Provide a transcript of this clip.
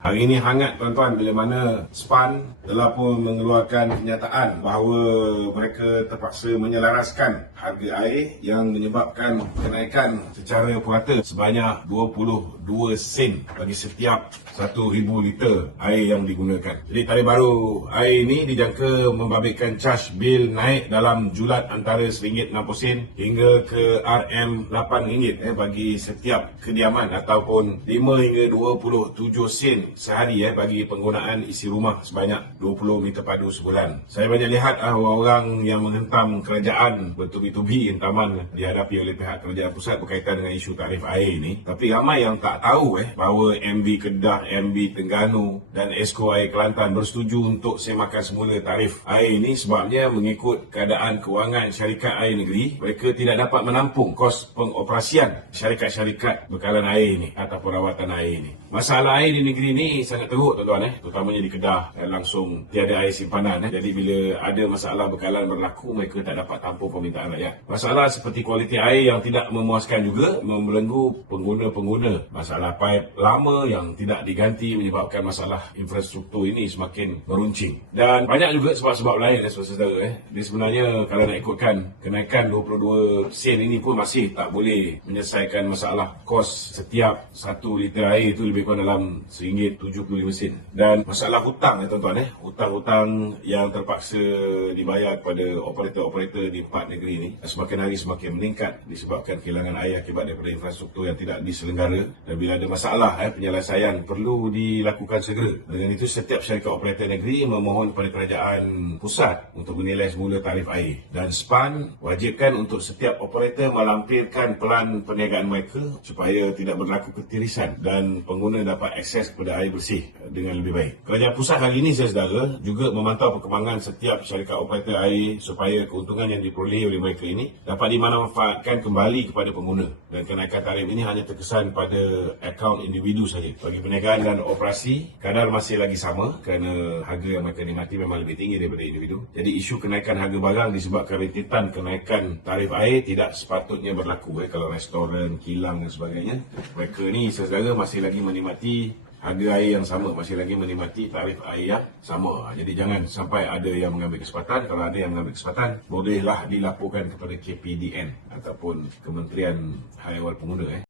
Hari ini hangat tuan-tuan bila mana SPAN telah pun mengeluarkan kenyataan bahawa mereka terpaksa menyelaraskan harga air yang menyebabkan kenaikan secara purata sebanyak 22 sen bagi setiap 1,000 liter air yang digunakan. Jadi tarikh baru air ini dijangka membabitkan caj bil naik dalam julat antara RM1.60 hingga ke RM8 bagi setiap kediaman ataupun 5 hingga 27 sen sehari bagi penggunaan isi rumah sebanyak 20 meter padu sebulan. Saya banyak lihat orang-orang yang menghentam kerajaan bertubi-tubi hentaman dihadapi oleh pihak kerajaan pusat berkaitan dengan isu tarif air ini. Tapi ramai yang tak tahu bahawa MB Kedah, MB Terengganu dan Esko Air Kelantan bersetuju untuk semakan semula tarif air ini sebabnya mengikut keadaan kewangan syarikat air negeri, mereka tidak dapat menampung kos pengoperasian syarikat-syarikat bekalan air ini ataupun rawatan air ini. Masalah air di negeri ini sangat teruk tuan-tuan, terutamanya di Kedah langsung tiada air simpanan. Jadi bila ada masalah bekalan berlaku, mereka tak dapat tampung permintaan rakyat. Masalah seperti kualiti air yang tidak memuaskan juga membelenggu pengguna-pengguna. Masalah paip lama yang tidak diganti menyebabkan masalah infrastruktur ini semakin meruncing. Dan banyak juga sebab-sebab lain saudara-saudara. Dia sebenarnya kalau nak ikutkan kenaikan 22 sen ini pun masih tak boleh menyelesaikan masalah kos setiap 1 liter air itu lebih kurang dalam RM1.75. Dan masalah hutang tuan-tuan, hutang-hutang yang terpaksa dibayar kepada operator-operator di 4 negeri ini semakin hari semakin meningkat disebabkan kehilangan air akibat daripada infrastruktur yang tidak diselenggara. Dan bila ada masalah penyelesaian perlu dilakukan segera. Dengan itu setiap syarikat operator negeri memohon kepada kerajaan pusat untuk menilai semula tarif air. Dan SPAN wajibkan untuk setiap operator melampirkan pelan perniagaan mereka supaya tidak berlaku ketirisan dan pengguna dapat akses kepada air bersih dengan lebih baik. Kerajaan pusat hari ini saudara juga memantau perkembangan setiap syarikat operator air supaya keuntungan yang diperoleh oleh mereka ini dapat dimanfaatkan kembali kepada pengguna. Dan kenaikan tarif ini hanya terkesan pada akaun individu saja. Bagi perniagaan dan operasi, kadar masih lagi sama kerana harga yang mereka nikmati memang lebih tinggi daripada individu. Jadi isu kenaikan harga barang disebabkan rentetan kenaikan tarif air tidak sepatutnya berlaku kalau restoran, kilang dan sebagainya. Mereka ni saudara masih lagi menikmati harga air yang sama, masih lagi menikmati tarif air yang sama. Jadi jangan sampai ada yang mengambil kesempatan. Kalau ada yang mengambil kesempatan, bolehlah dilaporkan kepada KPDN ataupun Kementerian Hal Ehwal Pengguna.